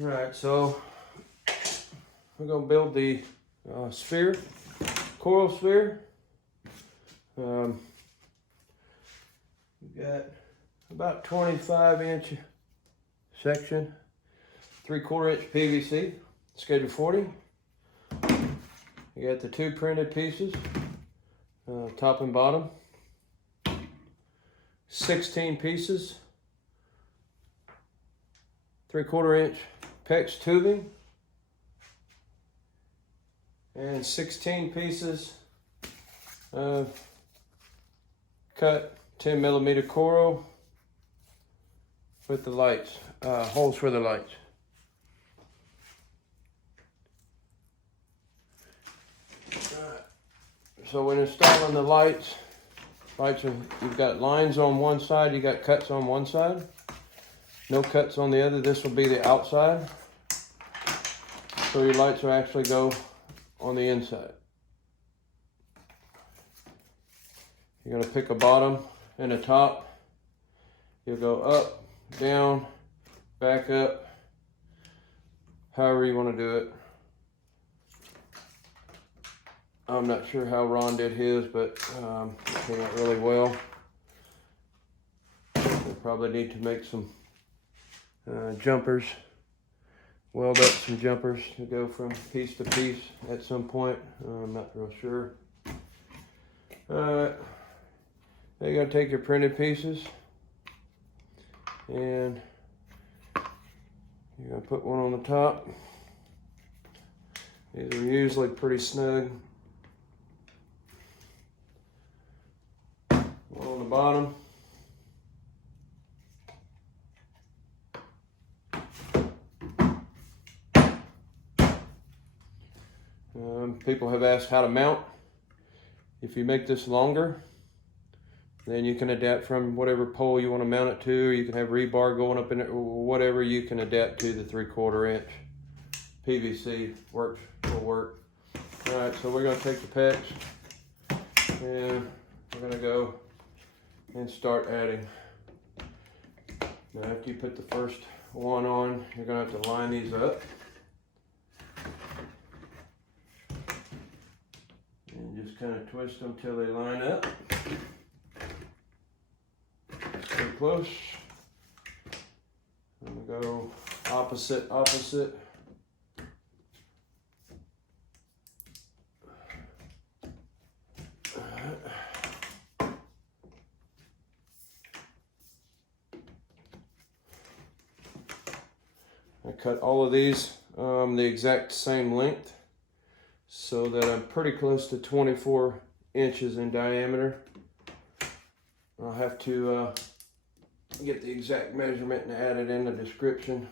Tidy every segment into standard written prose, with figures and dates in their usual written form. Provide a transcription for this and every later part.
All right, so we're gonna build the sphere, coral sphere. We've got about 25-inch section, 3/4 inch PVC, schedule 40. You got the 2 printed pieces, top and bottom. 16 pieces, 3/4 inch PEX tubing, and 16 pieces of cut 10mm Coro with the lights, holes for the lights. So when installing the lights are, you've got lines on one side, you got cuts on one side, no cuts on the other. This will be the outside. So your lights will actually go on the inside. You're gonna pick a bottom and a top. You'll go up, down, back up, however you wanna do it. I'm not sure how Ron did his, but it came out really well. We'll probably need to make some jumpers, weld up some jumpers to go from piece to piece at some point. I'm not real sure. Now you're gonna take your printed pieces and you're gonna put one on the top. These are usually pretty snug. One on the bottom. People have asked how to mount. If you make this longer, then you can adapt from whatever pole you want to mount it to. You can have rebar going up in it, or whatever you can adapt to. The 3/4 inch PVC will work. All right, so we're going to take the PEX and we're going to go and start adding. Now after you put the first one on, you're going to have to line these up. And just kind of twist them till they line up. Pretty close. And we go opposite. I cut all of these the exact same length so that I'm pretty close to 24 inches in diameter. I'll have to get the exact measurement and add it in the description.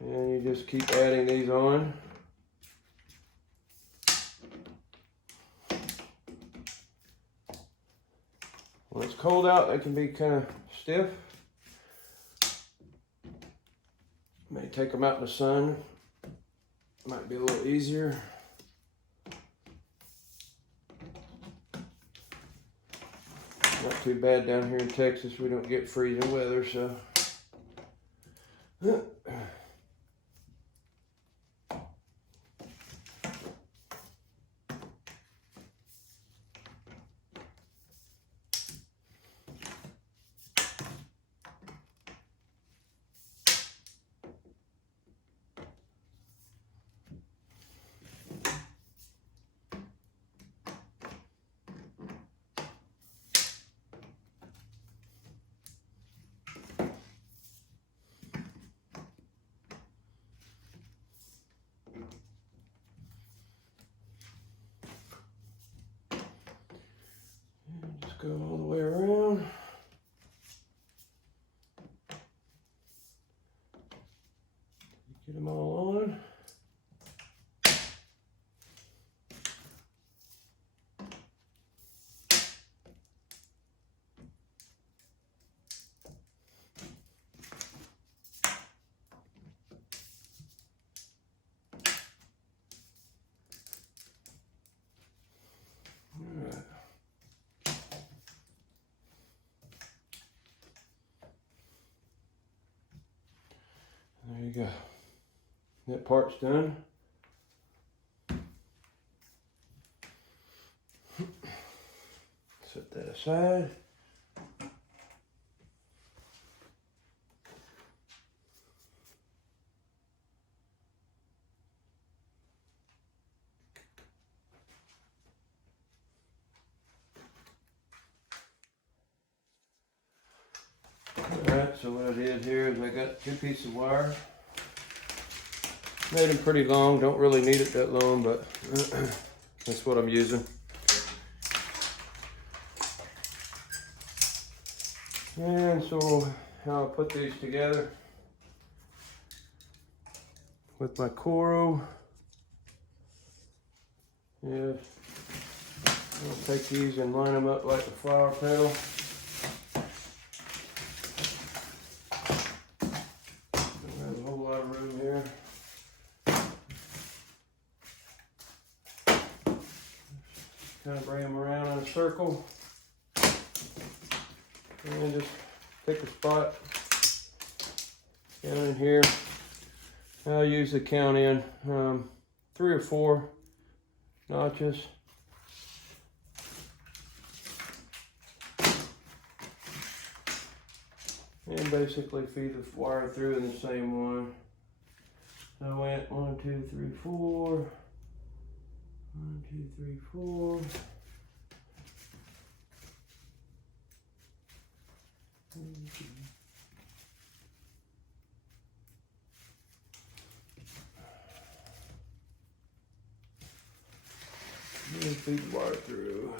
And you just keep adding these on. When it's cold out, they can be kind of stiff. May take them out in the sun. Might be a little easier. Not too bad down here in Texas. We don't get freezing weather, so. Just go all the way around. Get them all on. you go. That part's done. Set that aside. Alright, so what I did here is I got 2 pieces of wire. Made them pretty long, don't really need it that long, but that's what I'm using. And so how I put these together with my Coro is I'll take these and line them up like a flower petal. There's a whole lot of room here. Kind of bring them around in a circle. And just pick a spot down in here. I'll usually count in 3 or 4 notches. And basically feed the wire through in the same one. So I went 1, 2, 3, 4. 1, 2, 3, 4. And feed the wire through.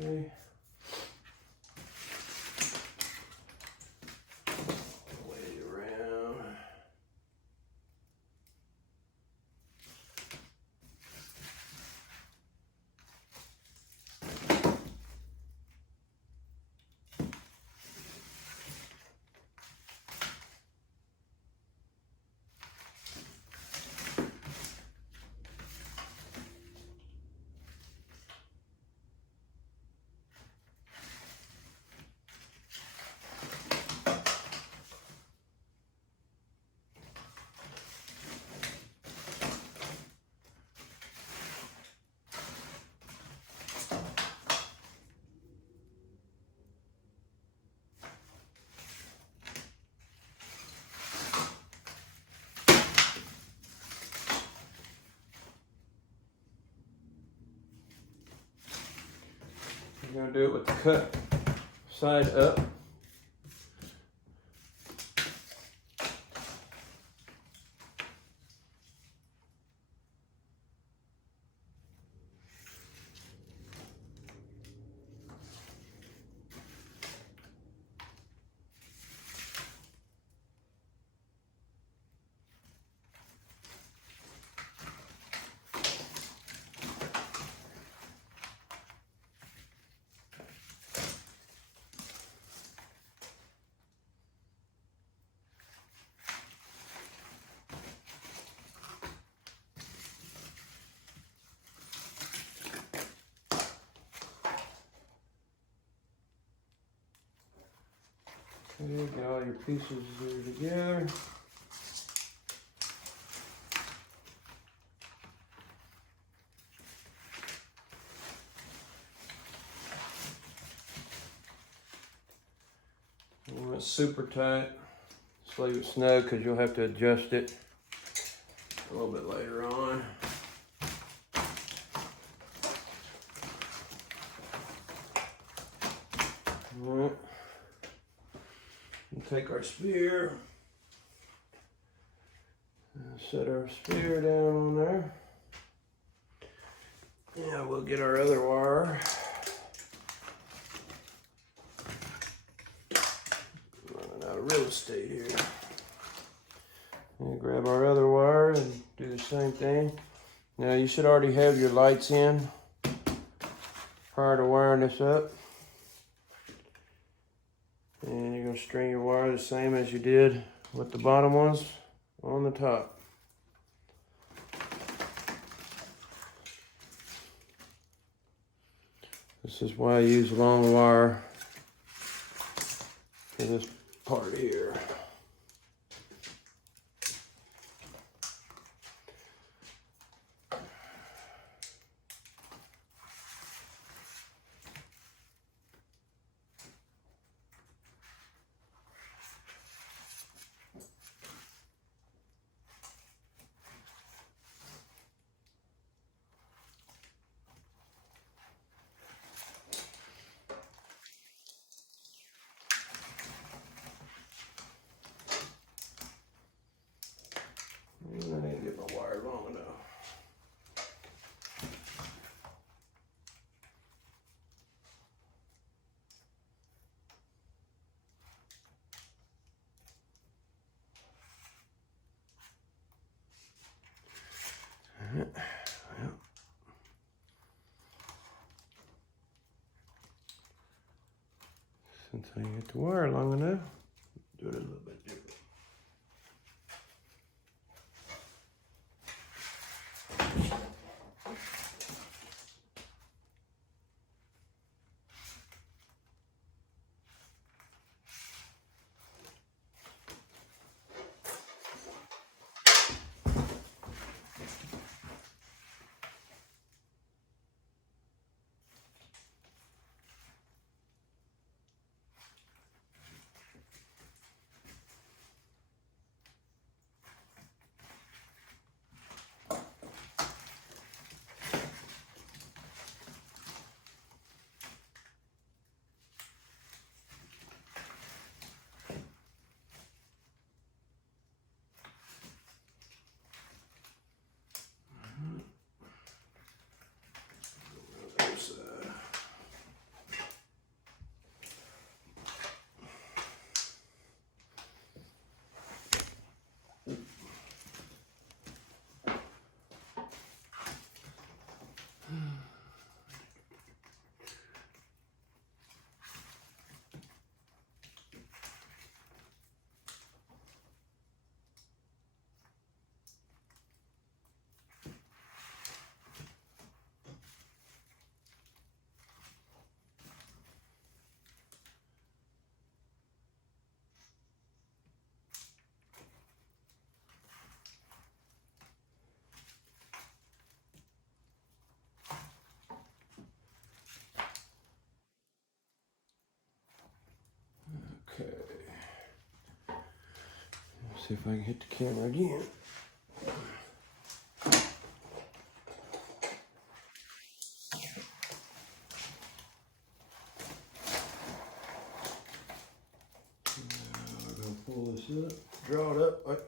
Okay. Way around. We're going to do it with the cut side up. Okay, get all your pieces here together. And it's super tight. Just leave it snug because you'll have to adjust it a little bit later on. All right. We'll take our spear, set our spear down on there. Yeah, we'll get our other wire. Running out of real estate here. And grab our other wire and do the same thing. Now you should already have your lights in prior to wiring this up. And you're going to string your wire the same as you did with the bottom ones on the top. This is why I use long wire for this part here. Since I get the wire long enough, do it a little bit different. Okay. Let's see if I can hit the camera again. Now we're gonna pull this up, draw it up like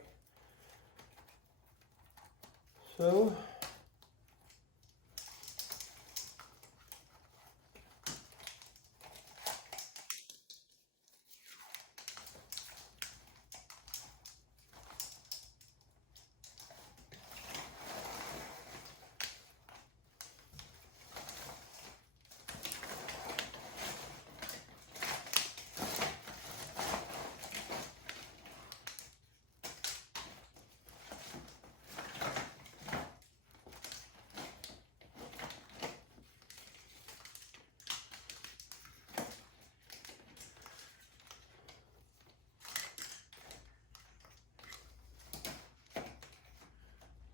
so.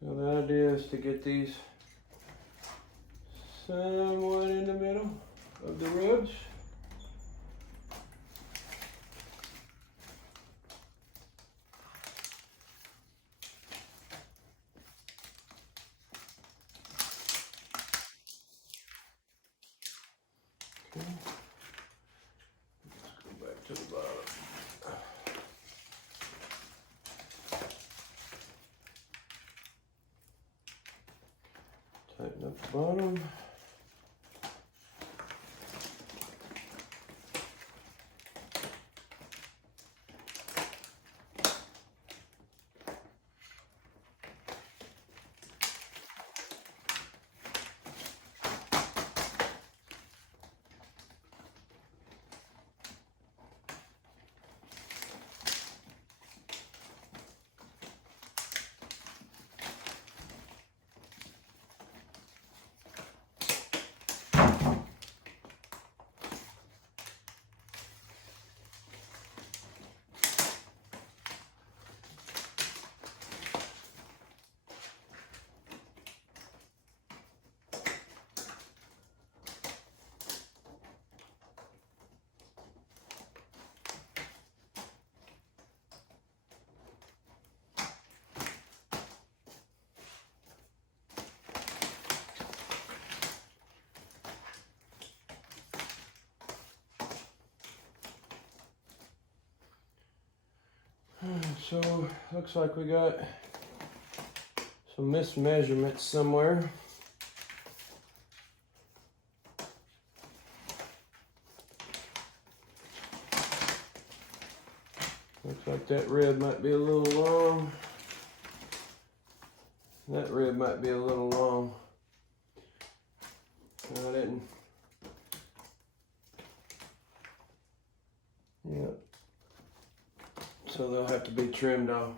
So the idea is to get these somewhat in the middle of the ribs. Okay. Let's go back to the bottom. Tighten up the bottom. So looks like we got some mismeasurements somewhere. Looks like that rib might be a little long. That rib might be a little long. I didn't Yeah. So they'll have to be trimmed off.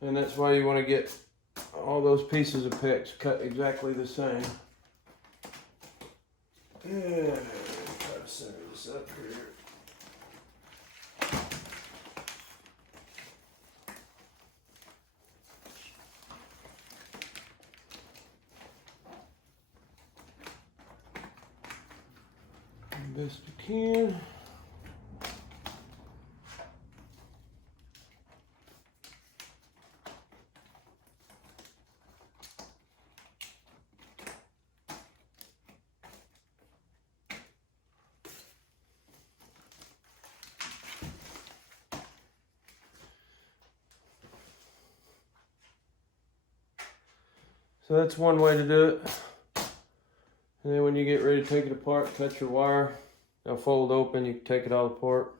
And that's why you want to get all those pieces of PEX cut exactly the same. Yeah, try to center this up here. Best you can. So that's one way to do it. And then when you get ready to take it apart, cut your wire. They'll fold open, you can take it all apart.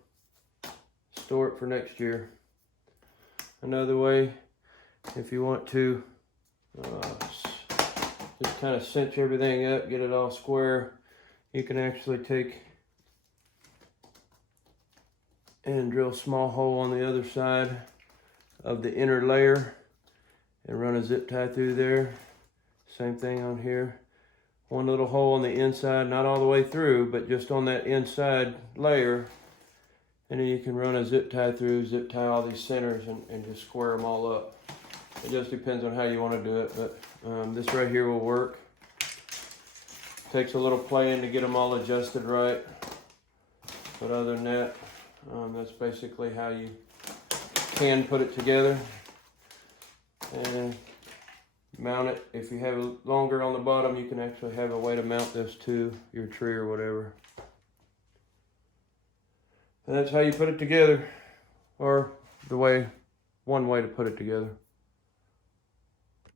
Store it for next year. Another way, if you want to just kind of cinch everything up, get it all square, you can actually take and drill a small hole on the other side of the inner layer and run a zip tie through there. Same thing on here. One little hole on the inside, not all the way through, but just on that inside layer. And then you can run a zip tie through, zip tie all these centers and just square them all up. It just depends on how you want to do it, but this right here will work. Takes a little playing to get them all adjusted right. But other than that, that's basically how you can put it together. And mount it. If you have it longer on the bottom, you can actually have a way to mount this to your tree or whatever. And that's how you put it together, or one way to put it together.